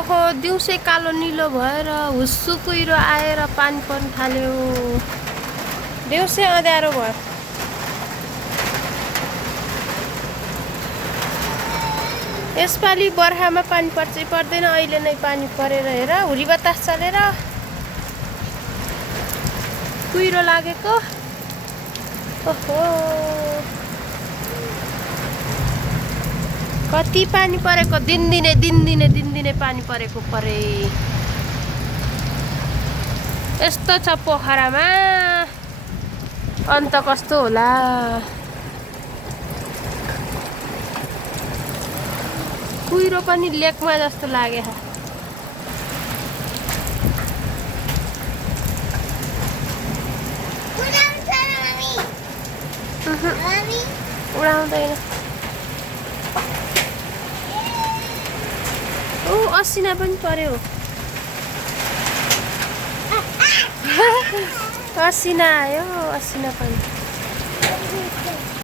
ओहो दिउँसै कालो निलो भएर हुस्सु कुहिरो आएर पानी पर्न थाल्यो। दिउँसै अँध्यारो भयो। यसपालि बर्खामा पानी पर्छ पर्दैन, अहिले नै पानी परेर हेर हुरी बतास चलेर कुहिरो लागेको। ओहो कति पानी परेको, दिनदिनै पानी परेको परे। यस्तो छ पोखरामा, अन्त कस्तो होला। कुहिरो पनि लेकमा जस्तो लाग्यो। उडाउँदैन। ओ असिना पनि पर्यो। असिना आयो, असिना पनि।